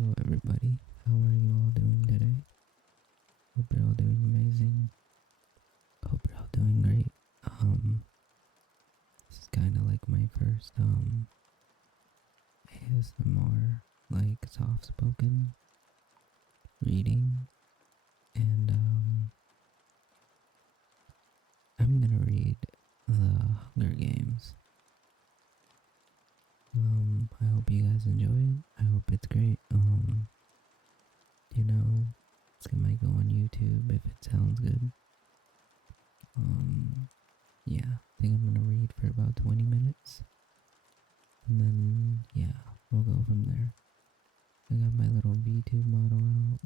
Hello everybody, how are you all doing today? Hope you're all doing amazing. Hope you're all doing great. This is kinda like my first ASMR, like soft spoken reading, and I'm gonna read the Hunger Games. I hope you guys enjoy it. I hope it's great. It might go on YouTube if it sounds good. Yeah, I think I'm gonna read for about 20 minutes. And then, yeah, we'll go from there. I got my little vtube model out.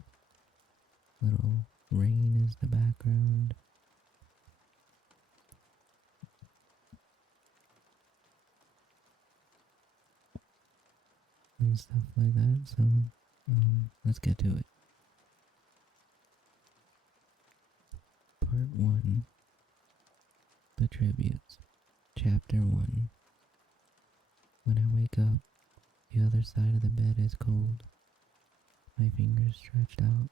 Little rain is the background. And stuff like that, so, let's get to it. Part 1. The Tributes. Chapter 1. When I wake up, the other side of the bed is cold. My fingers stretched out,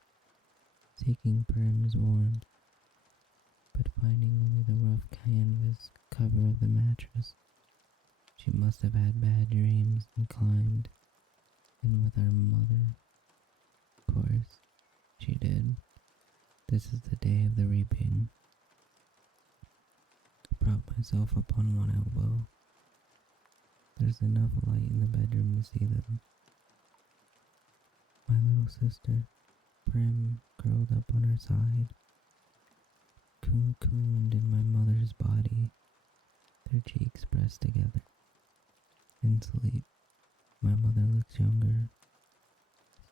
seeking Prim's warmth, but finding only the rough canvas cover of the mattress. She must have had bad dreams and climbed in with our mother. Of course, she did. This is the day of the reaping. I propped myself up on one elbow. There's enough light in the bedroom to see them. My little sister, Prim, curled up on her side, cocooned in my mother's body, their cheeks pressed together. In sleep, my mother looks younger,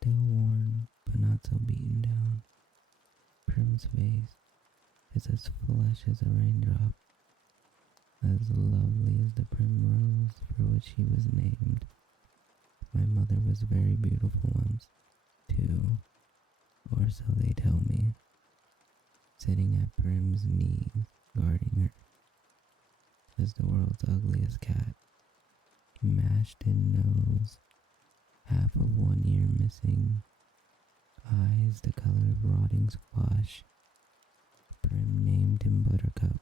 still worn, but not so beaten down. Prim's face is as flesh as a raindrop, as lovely as the primrose for which she was named. My mother was very beautiful once, too, or so they tell me, sitting at Prim's knees, guarding her, as the world's ugliest cat, mashed in nose, half of one ear missing, eyes the color of rotting squash. Prim named him Buttercup,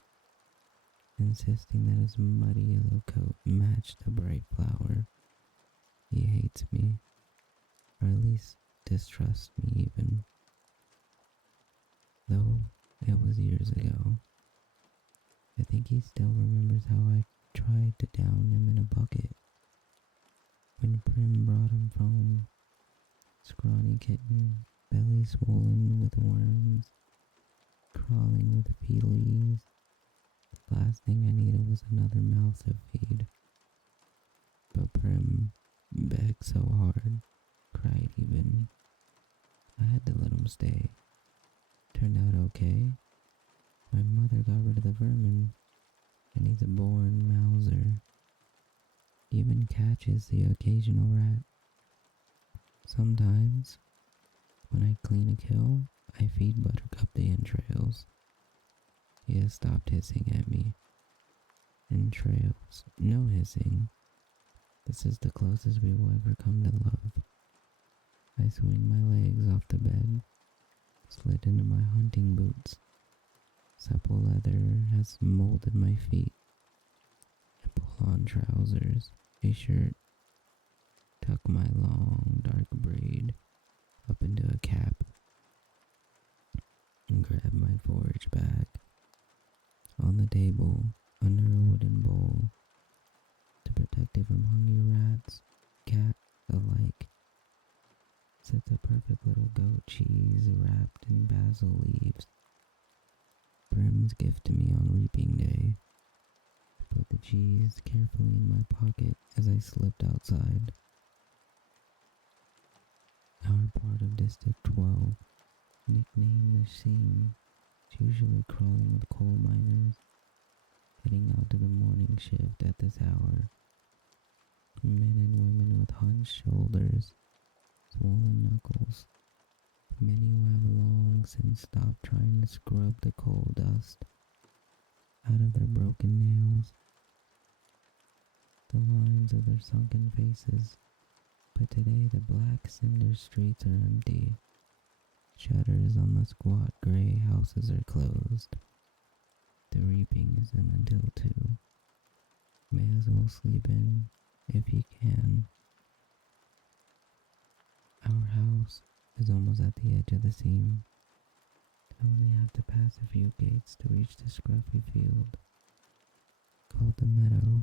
insisting that his muddy yellow coat matched the bright flower. He hates me, or at least distrusts me even, though it was years ago. I think he still remembers how I tried to down him in a bucket when Prim brought him home. Scrawny kitten, belly swollen with worms, crawling with feelies. The last thing I needed was another mouth to feed. But Prim begged so hard, cried even. I had to let him stay. Turned out okay. My mother got rid of the vermin, and he's a born mouser. Even catches the occasional rat. Sometimes, when I clean a kill, I feed Buttercup the entrails. He has stopped hissing at me. Entrails, no hissing. This is the closest we will ever come to love. I swing my legs off the bed, slid into my hunting boots. Supple leather has molded my feet. I pull on trousers, a shirt, tuck my long dark braid up into a cap, and grab my forage bag. On the table, under a wooden bowl, to protect it from hungry rats, cats alike, sits a perfect little goat cheese wrapped in basil leaves. Prim's gift to me on reaping day. I put the cheese carefully in my pocket as I slipped outside. Our part of District 12, nicknamed the Seam, is usually crawling with coal miners, heading out to the morning shift at this hour. Men and women with hunched shoulders, swollen knuckles, many who have long since stopped trying to scrub the coal dust out of their broken nails. The lines of their sunken faces But today the black cinder streets are empty. Shutters on the squat gray houses are closed. The reaping isn't until 2. May as well sleep in if you can. Our house is almost at the edge of the seam. I only have to pass a few gates to reach the scruffy field called the meadow.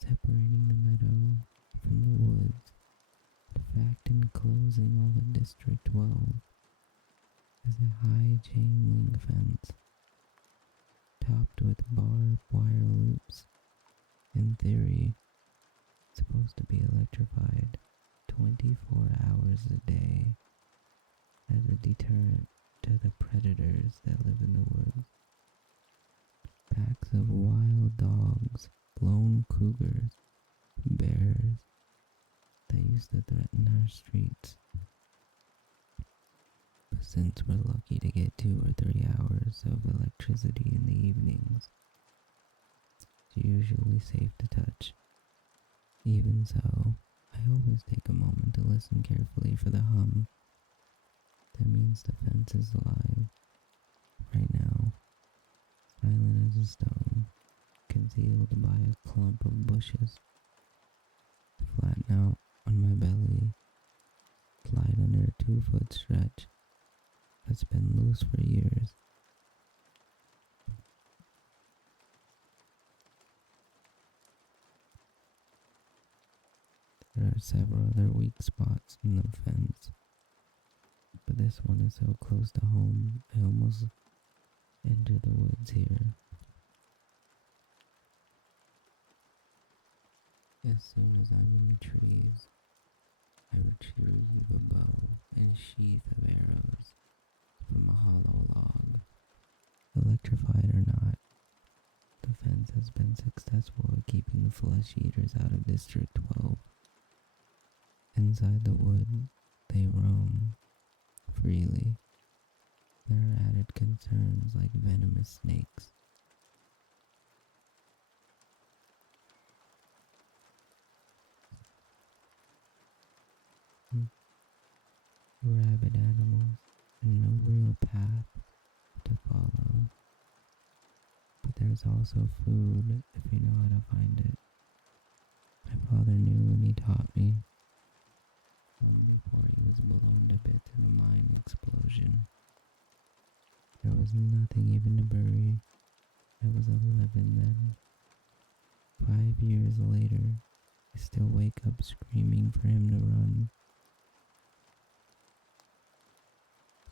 Separating the meadow from the woods, the fact enclosing all of District 12 is a high chain link fence topped with barbed wire loops. In theory, it's supposed to be electrified 24 hours a day as a deterrent to the predators that live in the woods. Packs of wild dogs, lone cougars, bears that used to threaten our streets. But since we're lucky to get 2 or 3 hours of electricity in the evenings, it's usually safe to touch. Even so, I always take a moment to listen carefully for the hum. That means the fence is alive. Right now, silent as a stone, concealed by a clump of bushes. Flatten out on my belly, slide under a 2-foot stretch that's been loose for years. There are several other weak spots in the fence, but this one is so close to home, I almost enter the woods here. As soon as I'm in the trees, I retrieve a bow and sheath of arrows from a hollow log. Electrified or not, the fence has been successful at keeping the flesh eaters out of District 12. Inside the wood, they roam freely. There are added concerns like venomous snakes. Rabid animals and no real path to follow. But there's also food if you know how to find it. My father knew and he taught me. Long before he was blown to bits in a mine explosion. There was nothing even to bury. I was 11 then. 5 years later, I still wake up screaming for him to run.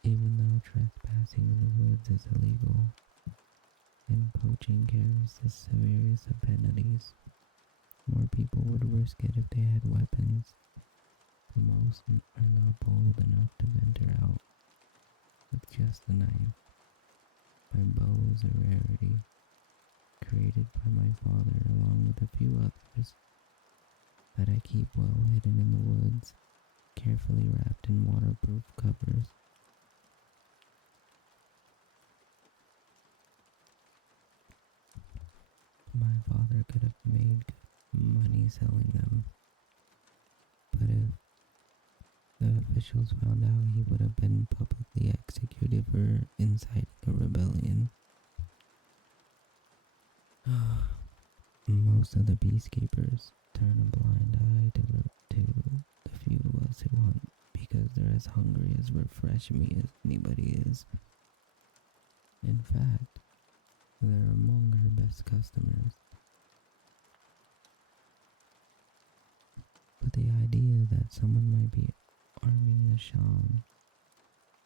Even though trespassing in the woods is illegal, and poaching carries the severest of penalties, more people would risk it if they had weapons. But most are not bold enough to venture out with just a knife. My bow is a rarity, created by my father along with a few others that I keep well hidden in the woods, carefully wrapped in waterproof covers. My father could have made money selling them, but if the officials found out, he would have been publicly executed for inciting a rebellion. Most of the peacekeepers turn a blind eye to the few of us who hunt because they're as hungry as for fresh meat as anybody is. In fact, they're among our best customers. But the idea that someone might be arming the Shan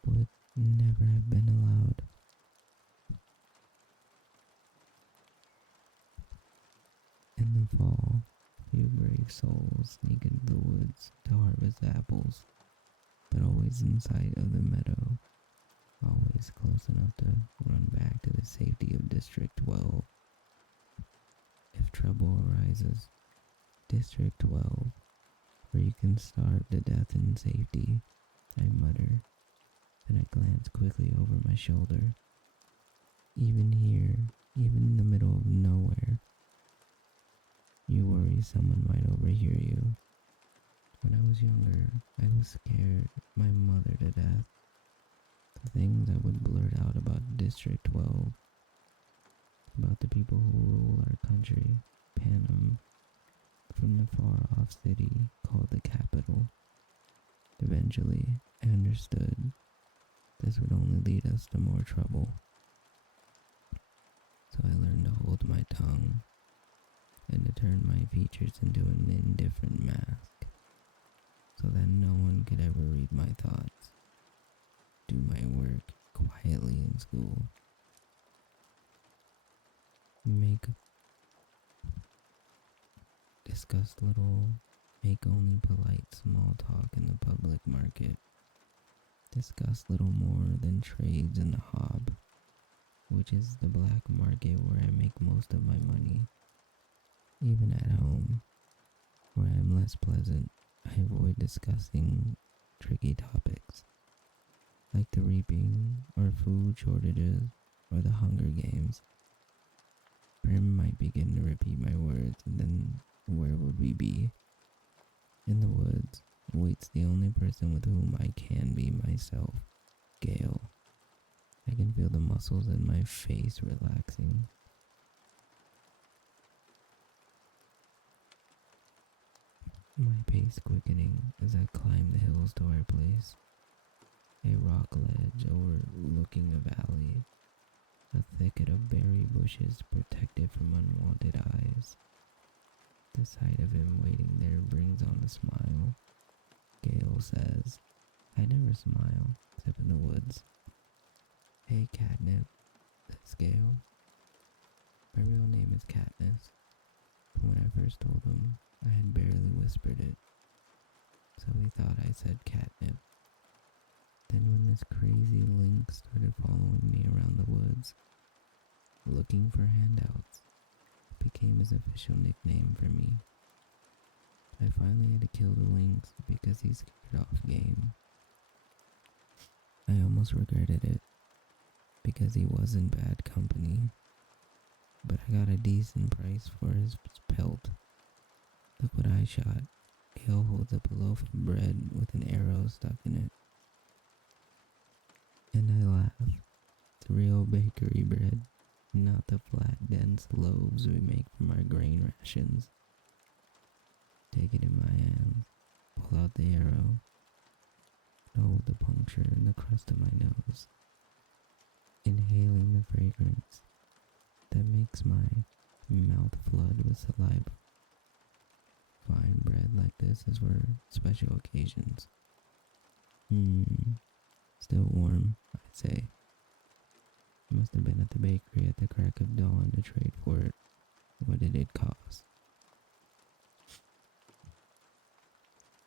would never have been allowed. In the fall, few brave souls sneak into the woods to harvest apples, but always in sight of the meadow, always close enough to run back to the safety of District 12. If trouble arises, District 12, where you can starve to death in safety, I mutter, then I glance quickly over my shoulder. Even here, even in the middle of nowhere, you worry someone might overhear you. When was younger, I was scared my mother to death. The things I would blurt out about District 12, about the people who rule our country, Panem, from the far-off city called the capital. Eventually, I understood this would only lead us to more trouble. So I learned to hold my tongue and to turn my features into an indifferent mask so that no one could ever read my thoughts, do my work quietly in school, discuss little, make only polite small talk in the public market, discuss little more than trades in the hob, which is the black market where I make most of my money. Even at home, where I am less pleasant, I avoid discussing tricky topics, like the reaping, or food shortages, or the Hunger Games. Prim might begin to repeat my words, and then where would we be? In the woods waits the only person with whom I can be myself, Gale. I can feel the muscles in my face relaxing. My pace quickening as I climb the hills to our place. A rock ledge overlooking a valley. A thicket of berry bushes protected from unwanted eyes. The sight of him waiting there brings on a smile. Gale says, I never smile, except in the woods. Hey, Catnip, says Gale. My real name is Katniss, but when I first told him, I had barely whispered it, so he thought I said catnip. Then when this crazy link started following me around the woods, looking for handouts, it became his official nickname for me. I finally had to kill the lynx because he scared off game. I almost regretted it, because he was in bad company, but I got a decent price for his pelt. Look what I shot. Gale holds up a loaf of bread with an arrow stuck in it. And I laugh. It's real bakery bread, not the flat, dense loaves we make from our grain rations. Take it in my hands, pull out the arrow, and hold the puncture in the crust of my nose, inhaling the fragrance that makes my mouth flood with saliva. Fine bread like this is for special occasions. Still warm, I'd say. Must have been at the bakery at the crack of dawn to trade for it. What did it cost?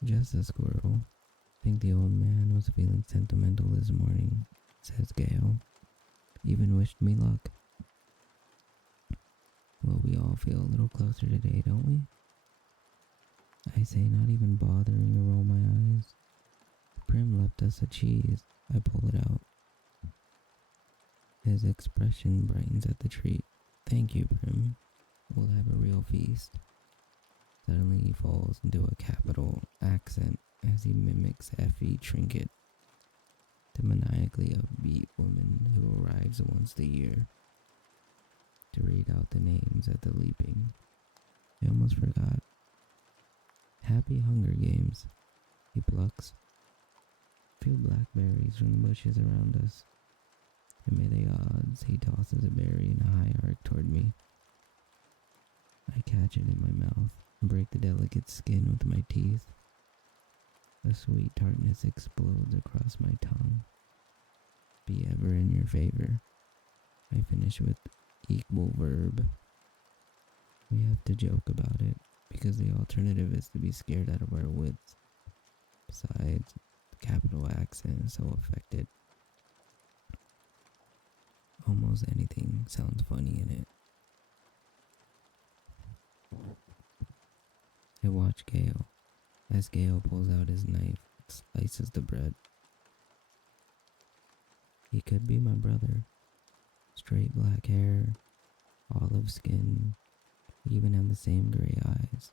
Just a squirrel. Think the old man was feeling sentimental this morning, says Gale. Even wished me luck. Well, we all feel a little closer today, don't we? I say, not even bothering to roll my eyes. Prim left us a cheese. I pull it out. His expression brightens at the treat. Thank you, Prim. We'll have a real feast. Suddenly he falls into a capital accent as he mimics Effie Trinket, the maniacally upbeat woman who arrives once a year to read out the names at the leaping. I almost forgot. Happy Hunger Games, he plucks. Few blackberries from the bushes around us. Amid the odds, he tosses a berry in a high arc toward me. I catch it in my mouth and break the delicate skin with my teeth. A sweet tartness explodes across my tongue. Be ever in your favor. I finish with equal verb. We have to joke about it, because the alternative is to be scared out of our wits. Besides, the capital accent is so affected. Almost anything sounds funny in it. I watch Gale as Gale pulls out his knife and slices the bread. He could be my brother. Straight black hair, olive skin, we even have the same gray eyes.